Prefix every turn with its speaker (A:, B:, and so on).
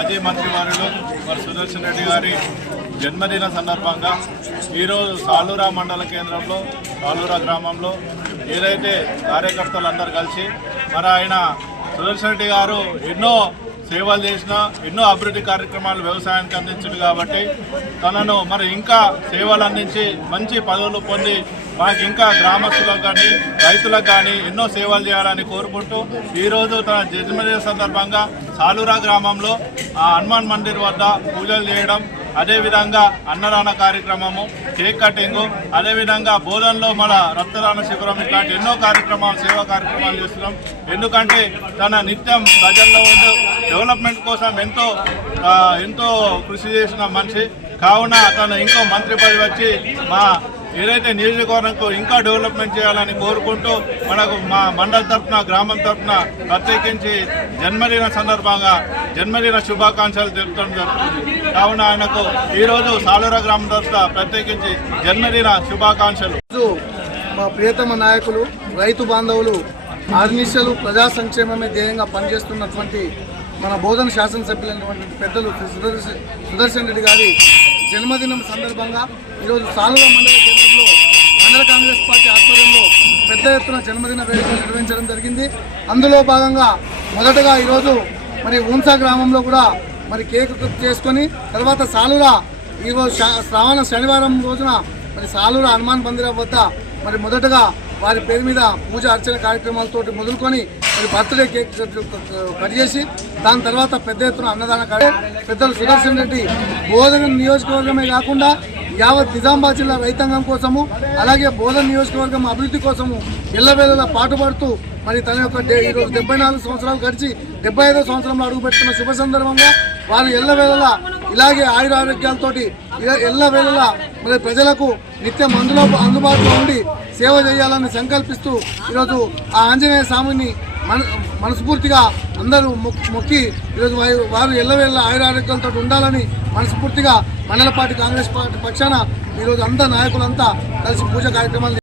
A: మాజీ మంత్రివర్యులు మరి సుదర్శన్ రెడ్డి గారి జన్మదిన సందర్భంగా ఈరోజు సాలూరా మండల కేంద్రంలో సాలూరా గ్రామంలో ఏదైతే కార్యకర్తలందరూ కలిసి మరి ఆయన సుదర్శన్ రెడ్డి గారు ఎన్నో సేవలు చేసిన ఎన్నో అభివృద్ధి కార్యక్రమాలు వ్యవసాయానికి అందించింది కాబట్టి తనను మరి ఇంకా సేవలు అందించి మంచి పదవులు పొంది మాకు ఇంకా గ్రామస్తులకు కానీ రైతులకు కానీ ఎన్నో సేవలు చేయాలని కోరుకుంటూ ఈరోజు తన జన్మదిన సందర్భంగా సాలూరా గ్రామంలో ఆ హనుమాన్ మందిర్ వద్ద పూజలు చేయడం అదేవిధంగా అన్నదాన కార్యక్రమము కేక్ కటింగ్ అదేవిధంగా బోధనలో మన రక్తదాన శిబిరం ఇట్లాంటి ఎన్నో కార్యక్రమాలు సేవా కార్యక్రమాలు చేస్తున్నాం. ఎందుకంటే తన నిత్యం ప్రజల్లో ఉండే డెవలప్మెంట్ కోసం ఎంతో ఎంతో కృషి చేసిన మనిషి. కావున తను ఇంకో మంత్రి పది వచ్చి మా ఏదైతే నియోజకవర్గంకు ఇంకా డెవలప్మెంట్ చేయాలని కోరుకుంటూ మనకు మా మండల తరఫున గ్రామం తరఫున ప్రత్యేకించి జన్మదిన సందర్భంగా జన్మదిన శుభాకాంక్షలు తెలుపడం జరుగుతుంది కావున ఆయనకు ఈరోజు సాలూర గ్రామం తరఫున ప్రత్యేకించి జన్మదిన శుభాకాంక్షలు.
B: మా ప్రియతమ నాయకులు రైతు బాంధవులు ఆర్నిశలు ప్రజా సంక్షేమమే ధ్యేయంగా పనిచేస్తున్నటువంటి మన బోధన శాసనసభ్యులైనటువంటి పెద్దలు సుదర్శన్ సుదర్శన్ రెడ్డి గారి జన్మదినం సందర్భంగా ఈరోజు సాలువ మండల ఆంధ్ర కాంగ్రెస్ పార్టీ ఆధ్వర్యంలో పెద్ద ఎత్తున జన్మదిన వేడుకలు నిర్వహించడం జరిగింది. అందులో భాగంగా మొదటగా ఈరోజు మరి ఊన్సా గ్రామంలో కూడా మరి కేక్ చేసుకొని తర్వాత సాలురా ఈరోజు శా- శ్రావణ శనివారం రోజున మరి సాలూరు హనుమాన్ మందిరం వద్ద మరి మొదటగా వారి పేరు మీద పూజ అర్చన కార్యక్రమాలతో మొదలుకొని మరి బర్త్డే కేక్ కట్ చేసి దాని తర్వాత పెద్ద ఎత్తున అన్నదాన కార్య పెద్దలు సుదర్శన్ రెడ్డి బోధన నియోజకవర్గమే కాకుండా యావత్ నిజామాబాద్ జిల్లా రైతాంగం కోసము అలాగే బోధన నియోజకవర్గం అభివృద్ధి కోసము ఎల్లవేళలా పాటుపడుతూ మరి తన యొక్క డే- ఈరోజు డెబ్బై నాలుగు సంవత్సరాలు గడిచి డెబ్బై ఐదో సంవత్సరంలో అడుగుపెడుతున్న శుభ సందర్భంగా వారు ఎల్లవేళలా ఇలాగే ఆయుర ఆరోగ్యాలతోటి ఇల- ఎల్లవేళలా మరి ప్రజలకు నిత్యం మందులో అందుబాటులో ఉండి సేవ చేయాలని సంకల్పిస్తూ ఈరోజు ఆ ఆంజనేయ స్వామిని మన మనస్ఫూర్తిగా అందరూ మొక్- మొక్కి ఈరోజు వారు- వారు ఎల్లవేళ ఉండాలని మనస్ఫూర్తిగా మండలపాటి కాంగ్రెస్ పార్టీ పక్షాన ఈరోజు అంతా నాయకులంతా కలిసి పూజ కార్యక్రమాలు